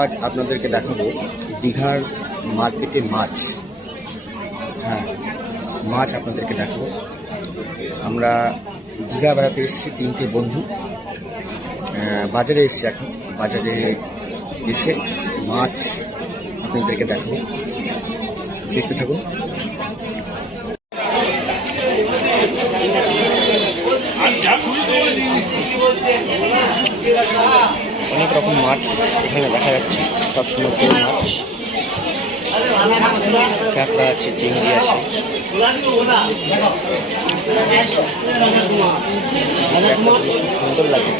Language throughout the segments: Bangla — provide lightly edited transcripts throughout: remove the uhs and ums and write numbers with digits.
আজ আপনাদেরকে দেখাবো দীঘার মার্কেটে মাছ। হ্যাঁ, মাছ আপনাদেরকে দেখাবো। আমরা দীঘা বেড়াতে এসেছি তিনটে বন্ধু, বাজারে এসেছি। এখন বাজারে এসে মাছ আপনাদেরকে দেখাবো, দেখতে থাকুন। অনেক রকম মাছ এখানে দেখা যাচ্ছে, সব সমুদ্রের মাছ, কাঁকড়া আছে, চিংড়ি আছে। সুন্দর লাগে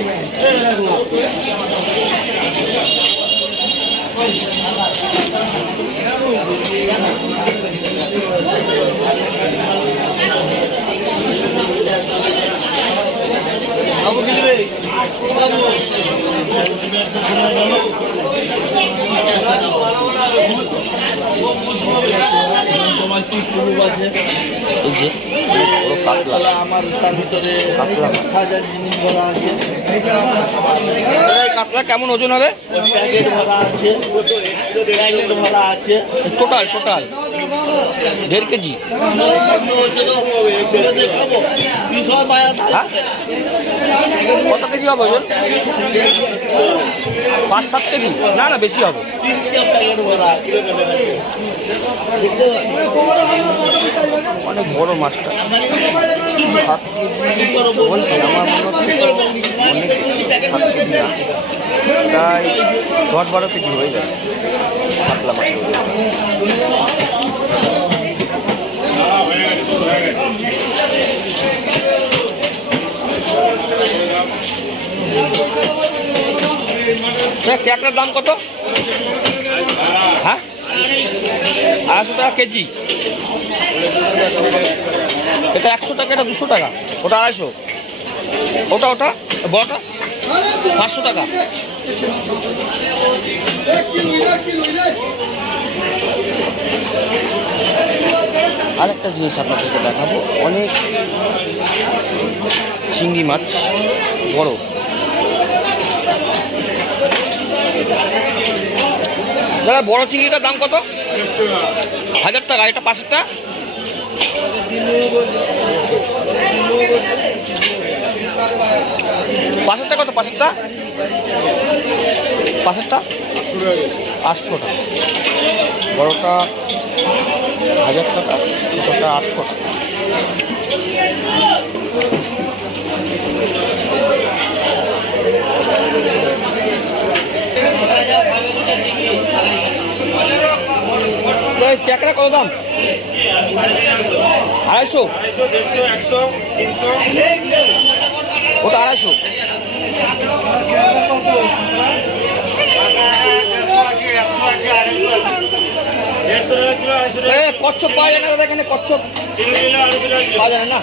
আমার তার ভিতরে হাজার জিনিস ভরা আছে। কাতলা কেমন ওজন হবে? প্যাকেট ভরা আছে, প্যাকেট ভরা আছে, টোটাল 1.5 কেজি। কত কেজি হবে ওজন? 5-7 কেজি? না না, বেশি হবে। অনেক বড় মাছটা, 7 কেজি বলছে। আমার মনে হচ্ছে তো অনেক, 7 কেজি না, প্রায় 10-12 কেজি হয়ে যায় কাতলা মাছের ওজন। ক্যাকড়ার দাম কত? হ্যাঁ, 250 টাকা কেজি। এটা 100 টাকা, এটা 200 টাকা, ওটা 250, ওটা বড়টা 500 টাকা। আরেকটা জিনিস আপনাদেরকে দেখাবো, অনেক চিংড়ি মাছ বড়। দাদা, বড় চিংড়িটার দাম কত? 1000 টাকা। এটা 500টা? 500 টাকা। কত 500টা? 500টা 800 টাকা। বড়টা 1000 টাকা, ছোটটা 800 টাকা। ক্যাকড়া কত দাম? 250? ওটা 250। কচ্ছপ পাওয়া যায় না দাদা এখানে? কচ্ছপ পাওয়া যায় না?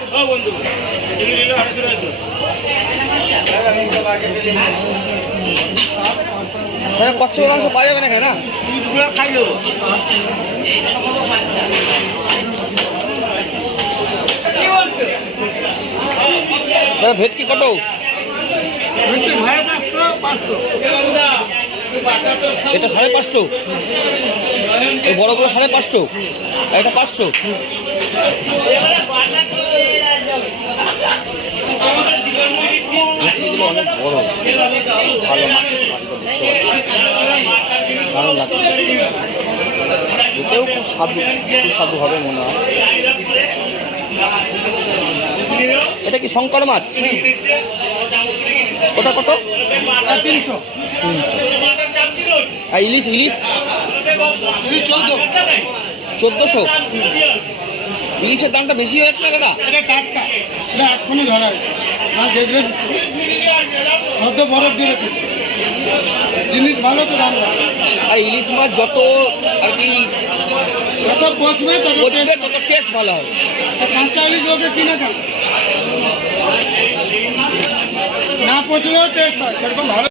কচ্ছপের মাংস পাওয়া যাবে না এখানে? না, খাই দেবো। ভেটকি কত? এটা 550। এই বড়গুলো 550, এটা 500। ভেটকিগুলো অনেক বড়, ভালো মাছ, ভালো লাগছে। এতেও খুব সুস্বাদু হবে মনে হয়। এটা কি শঙ্কর মাছ? ওটা কত? 300। আর ইলিশ? 1400। ইলিশের দামটা বেশি হয়ে যাচ্ছে না দাদা? এটা টাটকা, এটা এখনই ধরা হয়েছে, দেখলে সদ্য বরফ দিয়ে রেখেছে। জিনিস ভালো তো দাম লাগে। আর ইলিশ মাছ যত আর কি যত পচবে তত টেস্ট ভালো হবে। কাঁচা ইলিশ লোকে কিনে কেন? না পচলেও টেস্ট হয় সেরকম ভালো।